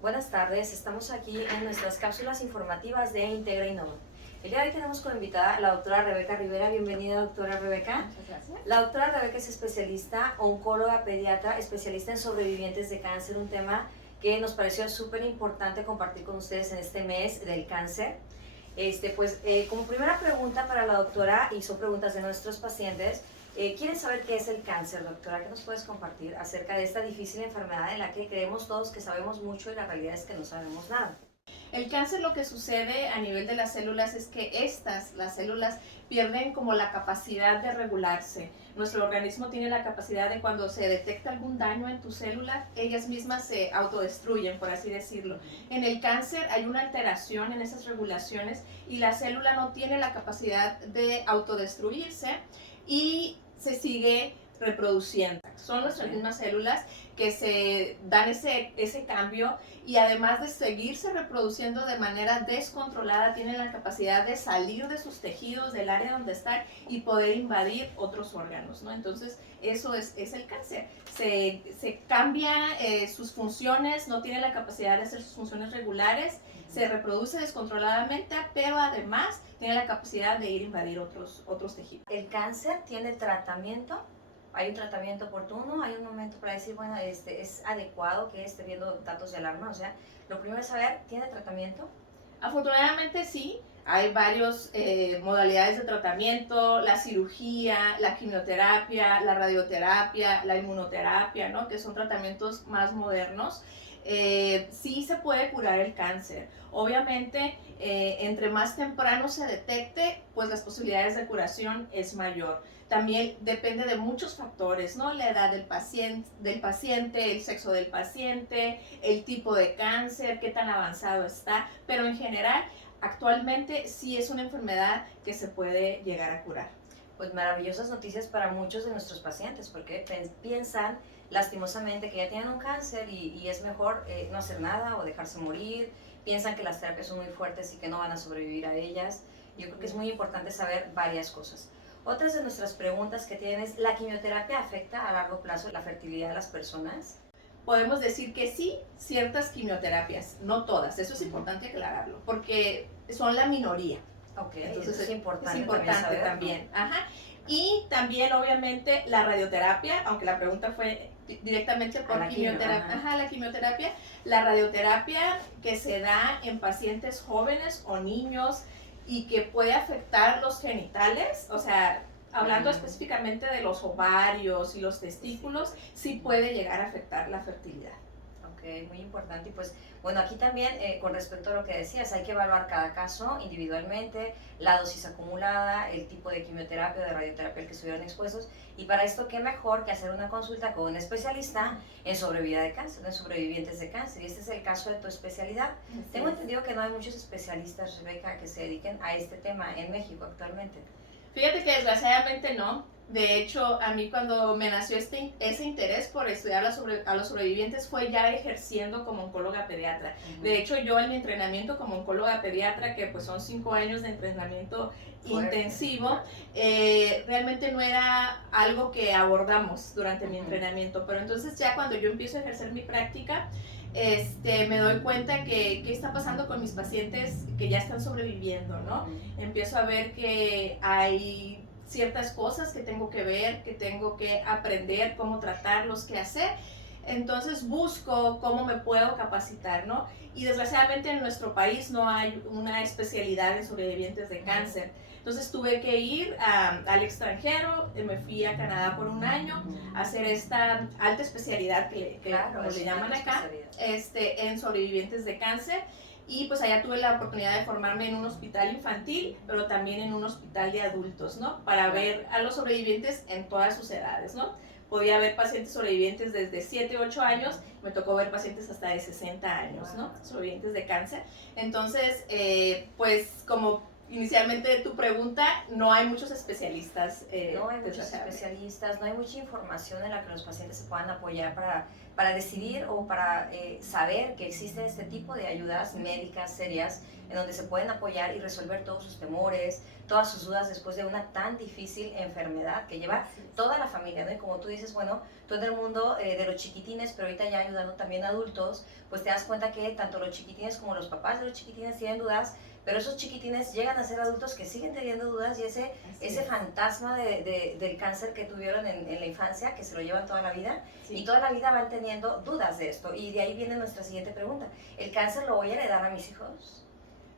Buenas tardes, estamos aquí en nuestras cápsulas informativas de Integra Innova. El día de hoy tenemos como invitada a la doctora Rebeca Rivera. Bienvenida, doctora Rebeca. Muchas gracias. La doctora Rebeca es especialista, oncóloga pediatra, especialista en sobrevivientes de cáncer, un tema que nos pareció súper importante compartir con ustedes en este mes del cáncer. Como primera pregunta para la doctora, y son preguntas de nuestros pacientes, ¿quieren saber qué es el cáncer, doctora? ¿Qué nos puedes compartir acerca de esta difícil enfermedad en la que creemos todos que sabemos mucho y la realidad es que no sabemos nada? El cáncer, lo que sucede a nivel de las células es que las células, pierden como la capacidad de regularse. Nuestro organismo tiene la capacidad de, cuando se detecta algún daño en tu célula, ellas mismas se autodestruyen, por así decirlo. En el cáncer hay una alteración en esas regulaciones y la célula no tiene la capacidad de autodestruirse y se sigue reproduciendo. Son nuestras mismas células que se dan ese cambio, y además de seguirse reproduciendo de manera descontrolada, tienen la capacidad de salir de sus tejidos, del área donde están, y poder invadir otros órganos, ¿no? Entonces, eso es el cáncer. Se cambia sus funciones, no tiene la capacidad de hacer sus funciones regulares, se reproduce descontroladamente, pero además tiene la capacidad de ir a invadir otros tejidos. ¿El cáncer tiene tratamiento? ¿Hay un tratamiento oportuno? ¿Hay un momento para decir, bueno, es adecuado que esté viendo datos de alarma? O sea, lo primero es saber, ¿tiene tratamiento? Afortunadamente sí, hay varias modalidades de tratamiento: la cirugía, la quimioterapia, la radioterapia, la inmunoterapia, ¿no? Que son tratamientos más modernos. Sí se puede curar el cáncer. Obviamente, entre más temprano se detecte, pues las posibilidades de curación es mayor. También depende de muchos factores, ¿no? La edad del paciente, el sexo del paciente, el tipo de cáncer, qué tan avanzado está, pero en general, actualmente sí es una enfermedad que se puede llegar a curar. Pues maravillosas noticias para muchos de nuestros pacientes, porque piensan lastimosamente que ya tienen un cáncer y es mejor no hacer nada o dejarse morir. Piensan que las terapias son muy fuertes y que no van a sobrevivir a ellas. Yo creo que es muy importante saber varias cosas. Otras de nuestras preguntas que tienen es, ¿la quimioterapia afecta a largo plazo la fertilidad de las personas? Podemos decir que sí, ciertas quimioterapias, no todas. Eso es importante aclararlo, porque son la minoría. Ok, Entonces eso es importante, también. Ajá. Y también, obviamente, la radioterapia, aunque la pregunta fue directamente por quimioterapia. Ajá, la quimioterapia. La radioterapia, que se da en pacientes jóvenes o niños y que puede afectar los genitales, o sea, hablando específicamente de los ovarios y los testículos, sí puede llegar a afectar la fertilidad. Ok, muy importante. Y pues, bueno, aquí también, con respecto a lo que decías, hay que evaluar cada caso individualmente, la dosis acumulada, el tipo de quimioterapia o de radioterapia al que estuvieron expuestos. Y para esto, qué mejor que hacer una consulta con un especialista en sobrevida de cáncer, en sobrevivientes de cáncer. Y este es el caso de tu especialidad. Tengo entendido que no hay muchos especialistas, Rebeca, que se dediquen a este tema en México actualmente. Fíjate que desgraciadamente no. De hecho, a mí, cuando me nació ese interés por estudiar a los sobrevivientes, fue ya ejerciendo como oncóloga pediatra. De hecho, yo en mi entrenamiento como oncóloga pediatra, que pues son 5 años de entrenamiento intensivo, realmente no era algo que abordamos durante mi entrenamiento. Pero entonces, ya cuando yo empiezo a ejercer mi práctica, me doy cuenta que qué está pasando con mis pacientes que ya están sobreviviendo, ¿no? Empiezo a ver que hay ciertas cosas que tengo que ver, que tengo que aprender, cómo tratarlos, qué hacer. Entonces busco cómo me puedo capacitar, ¿no? Y desgraciadamente en nuestro país no hay una especialidad de sobrevivientes de cáncer. Entonces tuve que ir al extranjero, me fui a Canadá por un año a hacer esta alta especialidad que Claro, como le llaman acá, en sobrevivientes de cáncer. Y pues allá tuve la oportunidad de formarme en un hospital infantil, pero también en un hospital de adultos, ¿no? Para ver a los sobrevivientes en todas sus edades, ¿no? Podía ver pacientes sobrevivientes desde 7, 8 años, me tocó ver pacientes hasta de 60 años, ¿no? Sobrevivientes de cáncer. Entonces, pues como inicialmente de tu pregunta, no hay muchos especialistas. No hay muchos especialistas, no hay mucha información en la que los pacientes se puedan apoyar para decidir o para saber que existe este tipo de ayudas médicas serias en donde se pueden apoyar y resolver todos sus temores, todas sus dudas después de una tan difícil enfermedad que lleva toda la familia, ¿no? Y como tú dices, bueno, tú en el mundo de los chiquitines, pero ahorita ya ayudando también a adultos, pues te das cuenta que tanto los chiquitines como los papás de los chiquitines tienen dudas, pero esos chiquitines llegan a ser adultos que siguen teniendo dudas y ese fantasma del cáncer que tuvieron en la infancia, que se lo llevan toda la vida, y toda la vida van teniendo dudas de esto. Y de ahí viene nuestra siguiente pregunta. ¿El cáncer lo voy a heredar a mis hijos?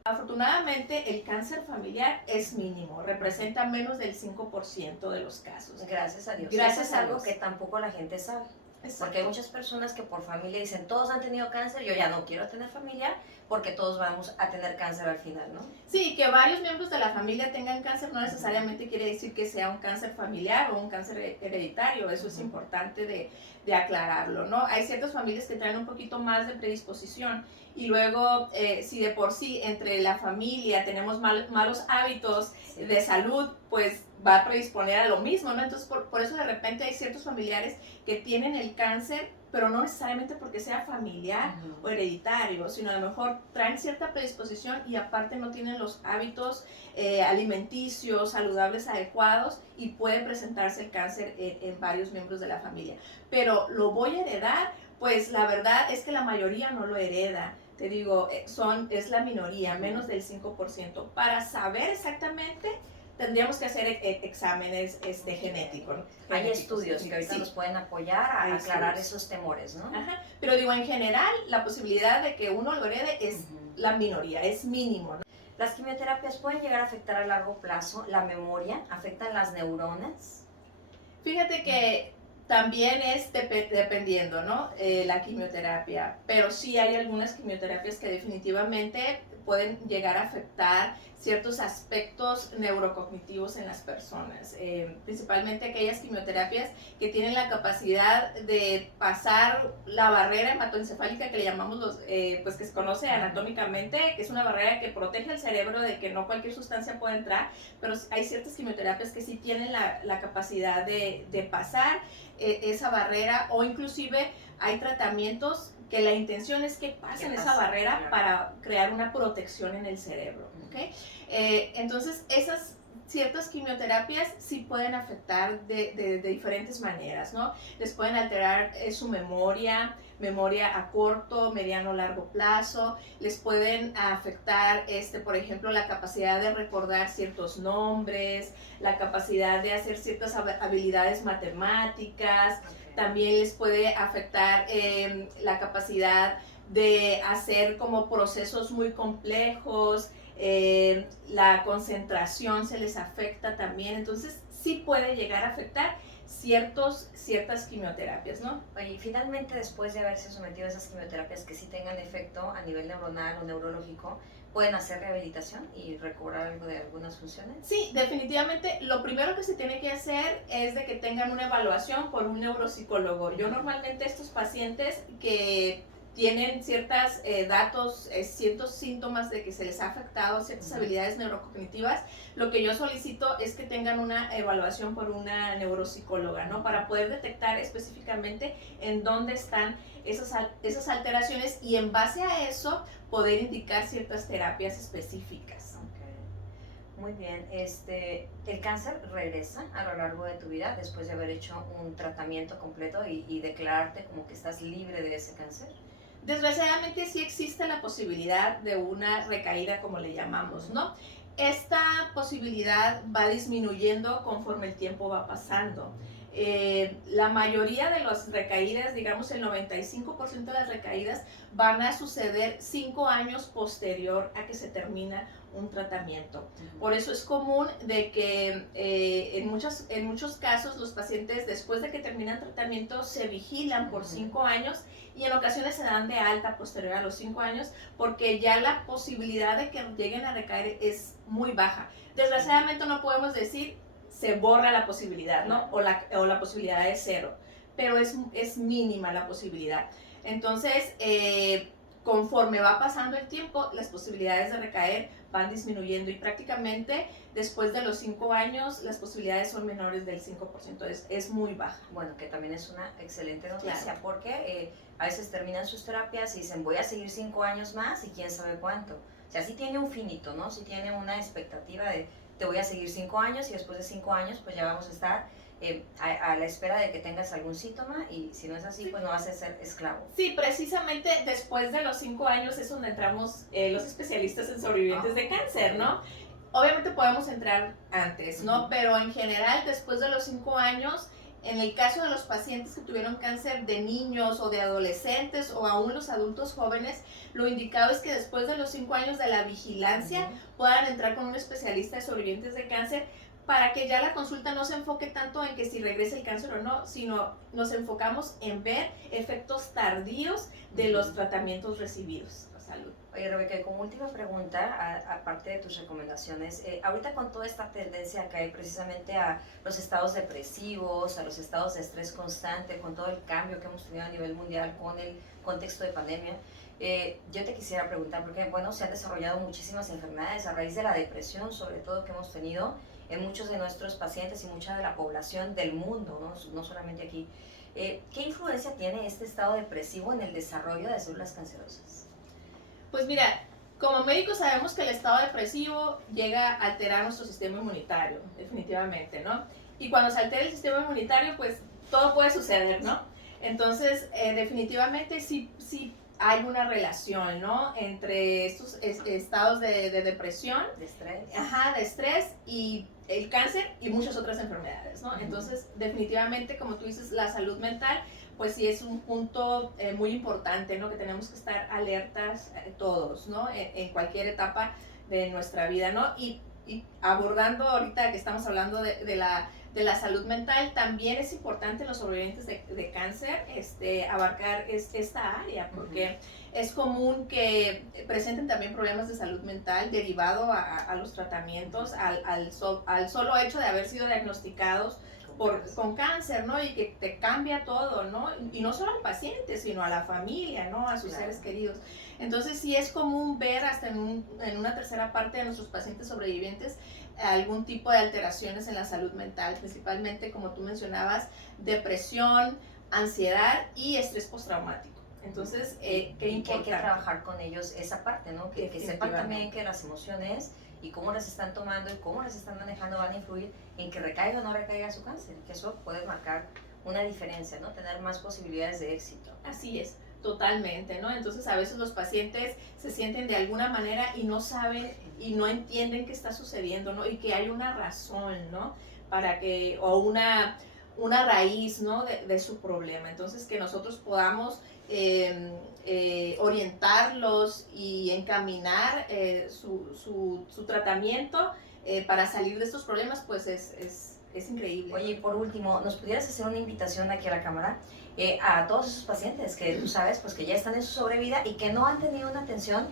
Afortunadamente, el cáncer familiar es mínimo, representa menos del 5% de los casos. Gracias a Dios. Gracias Eso es algo que tampoco la gente sabe. Exacto. Porque hay muchas personas que por familia dicen, todos han tenido cáncer, yo ya no quiero tener familia, porque todos vamos a tener cáncer al final, ¿no? Sí, que varios miembros de la familia tengan cáncer no necesariamente quiere decir que sea un cáncer familiar o un cáncer hereditario, eso es importante de aclararlo, ¿no? Hay ciertas familias que traen un poquito más de predisposición y luego si de por sí entre la familia tenemos malos hábitos de salud, pues va a predisponer a lo mismo, ¿no? Entonces por eso de repente hay ciertos familiares que tienen el cáncer, pero no necesariamente porque sea familiar o hereditario, sino a lo mejor traen cierta predisposición y aparte no tienen los hábitos alimenticios, saludables, adecuados y puede presentarse el cáncer en varios miembros de la familia. Pero ¿lo voy a heredar? Pues la verdad es que la mayoría no lo hereda. Te digo, es la minoría, menos del 5%. Para saber exactamente, tendríamos que hacer exámenes genéticos. ¿No? Hay estudios que ahorita nos pueden apoyar a aclarar esos temores, ¿no? Ajá. Pero digo, en general, la posibilidad de que uno lo herede es la minoría, es mínimo, ¿no? Las quimioterapias pueden llegar a afectar a largo plazo la memoria, afectan las neuronas. Fíjate que también es dependiendo, ¿no? La quimioterapia, pero sí hay algunas quimioterapias que definitivamente pueden llegar a afectar ciertos aspectos neurocognitivos en las personas, principalmente aquellas quimioterapias que tienen la capacidad de pasar la barrera hematoencefálica que le llamamos pues que se conoce anatómicamente, que es una barrera que protege el cerebro de que no cualquier sustancia pueda entrar, pero hay ciertas quimioterapias que sí tienen la capacidad de pasar esa barrera, o inclusive hay tratamientos que la intención es que pasen esa barrera para crear una protección en el cerebro, ¿okay? Entonces, esas ciertas quimioterapias sí pueden afectar de diferentes maneras, ¿no? Les pueden alterar su memoria a corto, mediano, largo plazo, les pueden afectar, por ejemplo, la capacidad de recordar ciertos nombres, la capacidad de hacer ciertas habilidades matemáticas, también les puede afectar la capacidad de hacer como procesos muy complejos, la concentración se les afecta también, entonces sí puede llegar a afectar ciertas quimioterapias, ¿no? Y finalmente, después de haberse sometido a esas quimioterapias que sí tengan efecto a nivel neuronal o neurológico, ¿pueden hacer rehabilitación y recobrar algo de algunas funciones? Sí, definitivamente. Lo primero que se tiene que hacer es de que tengan una evaluación por un neuropsicólogo. Yo normalmente estos pacientes que tienen ciertos datos, ciertos síntomas de que se les ha afectado ciertas habilidades neurocognitivas, lo que yo solicito es que tengan una evaluación por una neuropsicóloga, ¿no? Para poder detectar específicamente en dónde están esas alteraciones y en base a eso poder indicar ciertas terapias específicas. Muy bien, ¿el cáncer regresa a lo largo de tu vida después de haber hecho un tratamiento completo y declararte como que estás libre de ese cáncer? Desgraciadamente sí existe la posibilidad de una recaída, como le llamamos, ¿no? Esta posibilidad va disminuyendo conforme el tiempo va pasando. La mayoría de las recaídas, digamos el 95% de las recaídas, van a suceder 5 años posterior a que se termina un tratamiento. Por eso es común de que en muchos casos los pacientes después de que terminan tratamiento se vigilan por 5 años y en ocasiones se dan de alta posterior a los 5 años porque ya la posibilidad de que lleguen a recaer es muy baja. Desgraciadamente no podemos decir se borra la posibilidad, ¿no? O la posibilidad es 0, pero es mínima la posibilidad. Entonces, conforme va pasando el tiempo, las posibilidades de recaer van disminuyendo y prácticamente después de los 5 años las posibilidades son menores del 5%, es muy baja. Bueno, que también es una excelente noticia, Claro. porque a veces terminan sus terapias y dicen voy a seguir 5 años más y quién sabe cuánto. O sea, sí tiene un finito, ¿no? Sí tiene una expectativa de te voy a seguir 5 años y después de 5 años pues ya vamos a estar a la espera de que tengas algún síntoma y si no es así, pues no vas a ser esclavo. Sí, precisamente después de los 5 años es donde entramos los especialistas en sobrevivientes de cáncer, ¿no? Obviamente podemos entrar antes, ¿no? Pero en general, después de los 5 años, en el caso de los pacientes que tuvieron cáncer de niños o de adolescentes o aún los adultos jóvenes, lo indicado es que después de los 5 años de la vigilancia puedan entrar con un especialista de sobrevivientes de cáncer para que ya la consulta no se enfoque tanto en que si regresa el cáncer o no, sino nos enfocamos en ver efectos tardíos de los tratamientos recibidos. Salud. Oye, Rebeca, como última pregunta, aparte de tus recomendaciones, ahorita con toda esta tendencia que hay precisamente a los estados depresivos, a los estados de estrés constante, con todo el cambio que hemos tenido a nivel mundial con el contexto de pandemia, yo te quisiera preguntar, porque bueno, se han desarrollado muchísimas enfermedades a raíz de la depresión, sobre todo que hemos tenido en muchos de nuestros pacientes y mucha de la población del mundo, no solamente aquí. ¿Qué influencia tiene este estado depresivo en el desarrollo de células cancerosas? Pues mira, como médicos sabemos que el estado depresivo llega a alterar nuestro sistema inmunitario, definitivamente, ¿no? Y cuando se altera el sistema inmunitario, pues todo puede suceder, ¿no? Entonces, definitivamente sí hay una relación, ¿no? Entre estos estados de depresión, de estrés. De estrés y el cáncer y muchas otras enfermedades, ¿no? Entonces, definitivamente, como tú dices, la salud mental, pues sí es un punto muy importante, ¿no? Que tenemos que estar alertas todos, ¿no? En cualquier etapa de nuestra vida, ¿no? Y abordando ahorita que estamos hablando de la salud mental, también es importante en los sobrevivientes de cáncer abarcar esta área, porque es común que presenten también problemas de salud mental derivado a los tratamientos, al solo hecho de haber sido diagnosticados con cáncer, ¿no? Y que te cambia todo, ¿no? Y no solo al paciente, sino a la familia, ¿no? A sus seres queridos. Entonces sí es común ver hasta en una tercera parte de nuestros pacientes sobrevivientes algún tipo de alteraciones en la salud mental, principalmente, como tú mencionabas, depresión, ansiedad y estrés postraumático. Entonces, qué importante. Hay que trabajar con ellos esa parte, ¿no? Que sepan también que las emociones y cómo las están tomando y cómo las están manejando van a influir en que recaiga o no recaiga su cáncer, que eso puede marcar una diferencia, ¿no? Tener más posibilidades de éxito. Así es, totalmente, ¿no? Entonces a veces los pacientes se sienten de alguna manera y no saben y no entienden qué está sucediendo, ¿no? Y que hay una razón, ¿no? O una raíz, ¿no? De su problema. Entonces que nosotros podamos orientarlos y encaminar su tratamiento para salir de estos problemas, pues es increíble. Oye, y por último, ¿nos pudieras hacer una invitación aquí a la cámara a todos esos pacientes que tú sabes, pues que ya están en su sobrevida y que no han tenido una atención,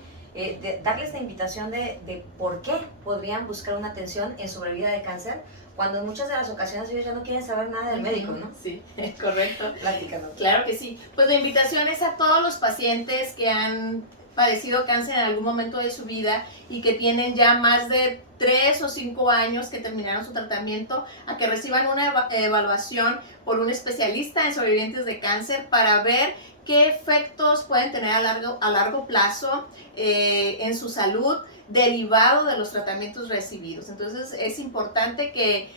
darles la invitación de por qué podrían buscar una atención en sobrevida de cáncer, cuando en muchas de las ocasiones ellos ya no quieren saber nada del médico, ¿no? Sí, correcto. Platícanos. Claro que sí. Pues la invitación es a todos los pacientes que han padecido cáncer en algún momento de su vida y que tienen ya más de 3 o 5 años que terminaron su tratamiento, a que reciban una evaluación por un especialista en sobrevivientes de cáncer para ver qué efectos pueden tener a largo plazo en su salud derivado de los tratamientos recibidos. Entonces es importante que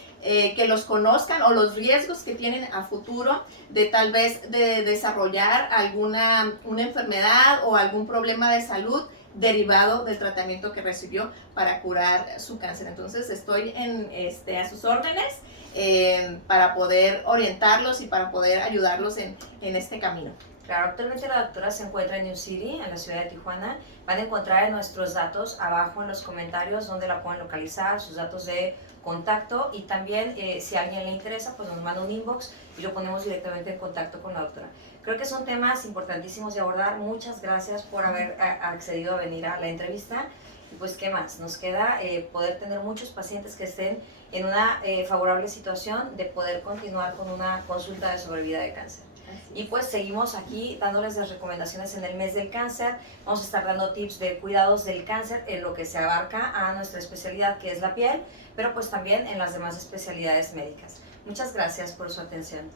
los conozcan o los riesgos que tienen a futuro de tal vez de desarrollar una enfermedad o algún problema de salud derivado del tratamiento que recibió para curar su cáncer. Entonces estoy a sus órdenes para poder orientarlos y para poder ayudarlos en este camino. Claro, actualmente la doctora se encuentra en New City, en la ciudad de Tijuana. Van a encontrar nuestros datos abajo en los comentarios donde la pueden localizar, sus datos de contacto, y también si a alguien le interesa, pues nos manda un inbox y lo ponemos directamente en contacto con la doctora. Creo que son temas importantísimos de abordar. Muchas gracias por haber accedido a venir a la entrevista. Y pues, ¿qué más? Nos queda poder tener muchos pacientes que estén en una favorable situación de poder continuar con una consulta de sobrevida de cáncer. Y pues seguimos aquí dándoles las recomendaciones en el mes del cáncer. Vamos a estar dando tips de cuidados del cáncer en lo que se abarca a nuestra especialidad, que es la piel, pero pues también en las demás especialidades médicas. Muchas gracias por su atención.